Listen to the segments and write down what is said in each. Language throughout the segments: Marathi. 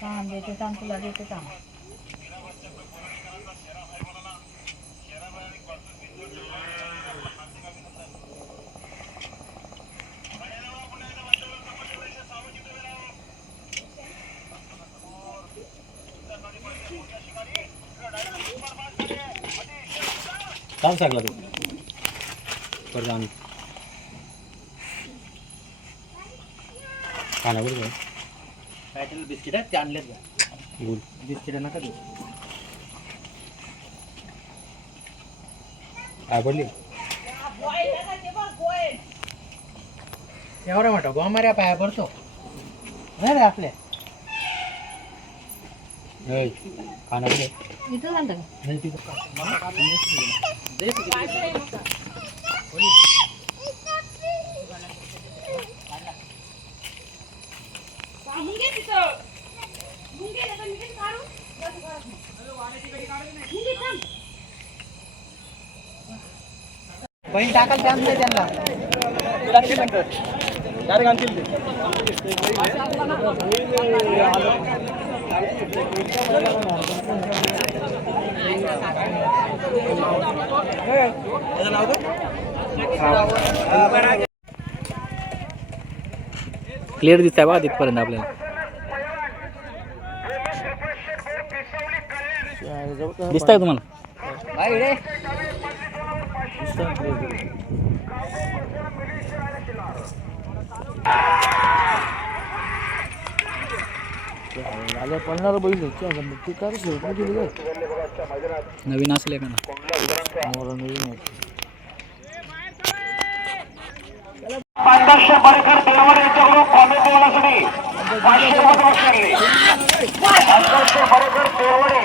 काम देते काम तुला देते काम. काय सांगला तू परजान खाना बरोबर काय त्याला बिस्किट आहेत ते आणलेत का बोल बिस्किट नका देऊ काय पडली एवढा मोठा गोमाऱ्या पाया पडतो नाही रे आपल्या खाना बरोबर इथं झालं का? नाही तिथं दे बहीण टाकाल चान्स नाही त्यांना क्लिअर दिसतंय बघा तिथपर्यंत आपल्याला दिसतंय तुम्हाला पडणार बैल ते काय नवीन असले का ना पंधराशे बडकर देवड यांच्याकडून कॉमेडी बोलासाठी 500 रुपये बक्षीस पंधराशे बडकर देवडे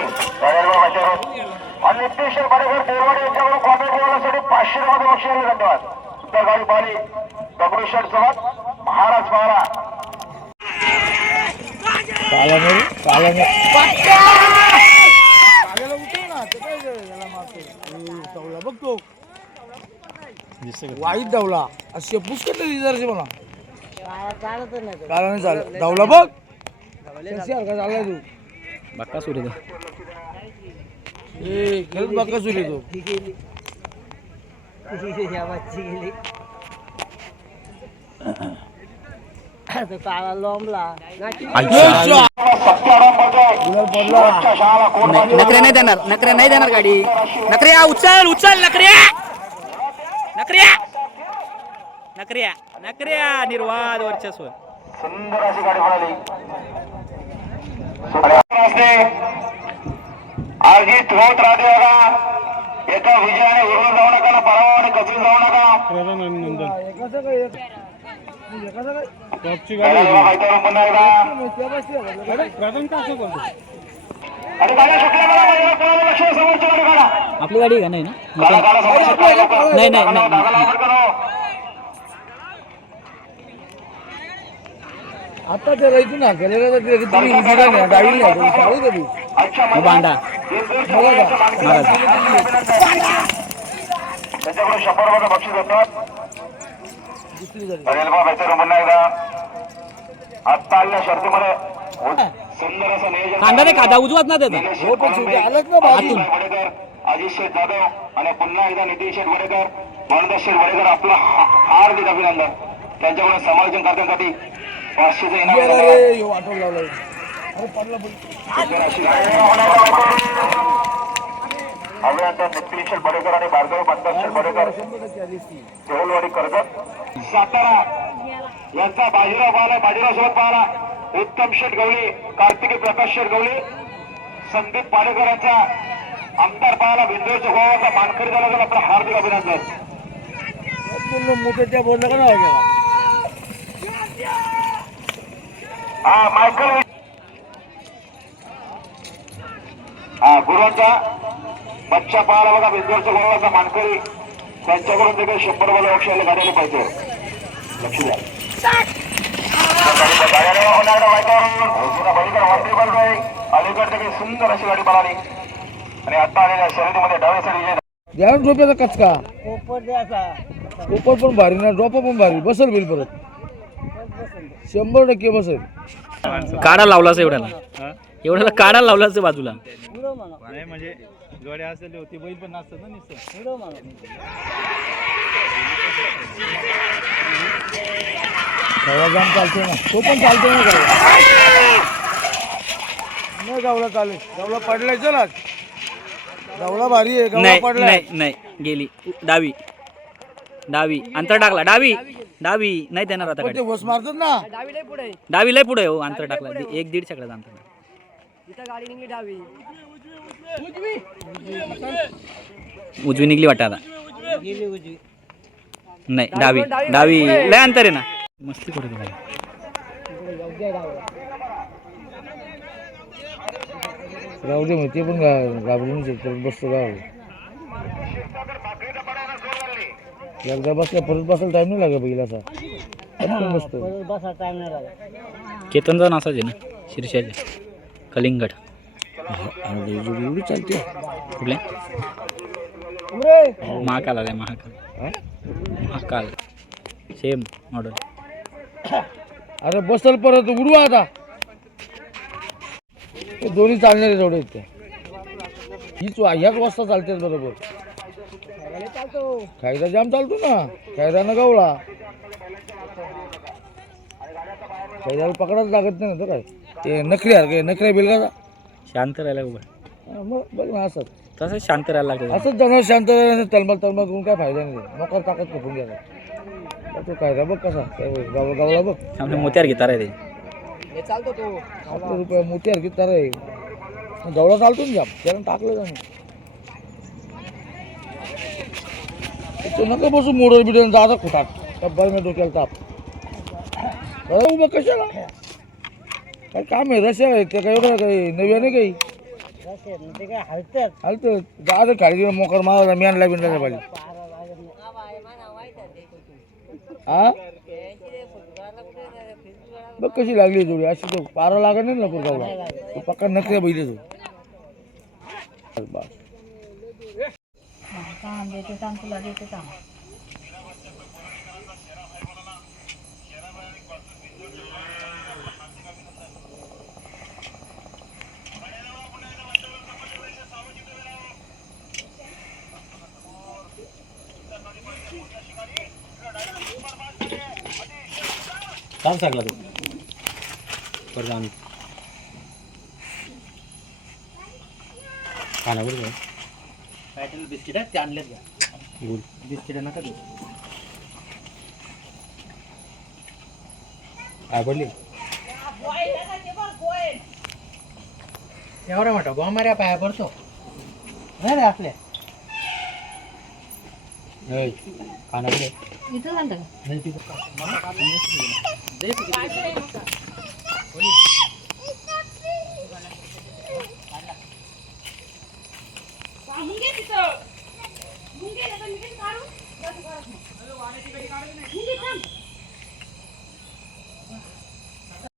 आणि नितेश्वर बडकर देवडे यांच्याकडून कॉमेडी बोलासाठी 500 रुपये बक्षीस धन्यवाद. त्या गाडी बाली दगडूशेठ सोबत महाराज बाळा बघतो वाईट धावला असे पुष्कळ विचारायचे मला कारण झालं धावला बघ झालाय तू बक्का सुरू बघा सुरू तो काळा लोंबला नकऱ्या नाही देणार गाडी नकऱ्या उचल नकऱ्या निर्वाद वर्चस्व सुंदर अशी गाडी पळाली. अजित होत राहते बघा एका विजयाने उरून जाऊ नका ना पराभवाने कचून जाऊ नका. आपली गाडी का नाही ना नाही आता ते राहतो ना गेलेला गाडी बांडा त्याच्याकडून 100 रुपये बक्षीस होतात. पुन्हा एकदा आत्ता आलेल्या शर्तीमध्ये सुंदर असं नियोजन कांदा नाही खादा उजवात ना त्याचा अजित शेठ जाधव आणि पुन्हा एकदा नितीन शेठ वडेकर मनोज शेठ वडेकर आपलं हार्दिक अभिनंदन. त्यांच्याकडून समालोचन करण्यासाठी 500चं इनाम अभिनंदन नितीन शेठ वडेकर आणि भार्गव पंकज शेठ वडेकर देऊलवाडी कर्जत सातारा यांचा बाजीराव पाहिला बाजीराव सोबत पाहिला उत्तम शेठ गवळी कार्तिकी प्रकाश शेठ गवळी संदीप पाडेकर यांचा आमदार पाहायला बिंदूच्या गोवाचा मानकरी झाला आपलं हार्दिक अभिनंदन. मोठ्या बोलला का ना हा मायकल गुरुवांचा बच्चा पाहायला बघा बिंदूच्या गोवाचा मानकरी त्यांच्याकडून देखील 100 रुपये बक्षीस काढायला पाहिजे. लक्ष द्या अलीकडे देखील सुंदर अशी गाडी पळाली आणि आता आलेल्या शर्यतीमध्ये डाव्या साईड झोप्याचा कचका पोपट द्यायचा पोपट पण भारी ना ड्रॉप पण भारी बसल बिल परत 100% बसेल. काढा लावलाच एवढ्याला एवढ्याला काढा लावलाच बाजूला. पुढं म्हणा. नाही म्हणजे जोड्या असलेली होती बैल पण नसतात ना नुसतं. पुढं म्हणा. जाम चालते ना, तो पण चालते ना नाही गावला चालेल, गावला पडलाय चला, गावला भारी आहे, गावला नाही पडलाय. नाही नाही गेली डावी डावी अंतर टाकला डावी डावी नाही देणार आता पण गाडी. ते वस मारतात ना. डावी लय पुढे हो अंतर टाकला 1-1.5 सेकंदाचा अंतर. उजवी निघली वाटतं आता. गेली उजवी. नाही डावी डावी लय अंतर आहे ना. मस्ती करत होता. राहू दे, ते पण घाबरून बसतो गाव. एकदा बसल्या परत बसायला टाइम नाही लागत बैलाचा, पटकन बसतो. परत बसा टाइम नाही लागत. केतनचा नासाच आहे ना शिरशाचे कलिंगड. एवढी चालते कुठले महाकाल आलाय महाकाल. Mahakal same model. अरे बसल परत उडवा आता. ते दोन्ही चालणारे तेवढे आहेत ते. ह्याच वाजता चालतात बरोबर. खायदा जाम चालतो ना, खायदानं गावला. खायदाला पकडाच लागत नाही ना. तर काय ते नखऱ्या बिलगाचा शांत राहायला उभं. मग बघ ना असंच तसंच शांत राहायला लागतं. असंच जण शांत राहण्याचं तलमल करून काय फायदा नाही. नोकर ताकद खपून घ्यायला. तो खायदा बघ कसा गावला बघ. आमच्या मोत्यावर घेता रे ते. ₹8 मोठी हरकत तर आहे. गावला चालतो ना जाम, त्याला टाकलं जाणं. तो नका बसू मोडर बिडर जाता खुटात टब्बर मी डोक्याला ताप. उभं कशाला काय काम आहे. रस्या आहे ते काय एवढं काही नव्याने काही रस्त्यात ना ते काय हलतात. चालतं. जा खाली मोकर मारायला म्यानला बिनला पाहिजे. हा बघ कशी लागली जोडी अशी. तो पारा लागत नाही नको गावला. तो पक्का नकऱ्या बैले तो. बस काम देते काम तुला देते काम. काम सांगला तू परत आम्ही खाना बरोबर पॅटल बिस्किट आहेत ते आणलेत का. बोल बिस्किट नका देऊ. आवडली एवढा मोठा गोमाऱ्या पाया पडतो नाही रे आपल्या. खाना इथं झालं का? नाही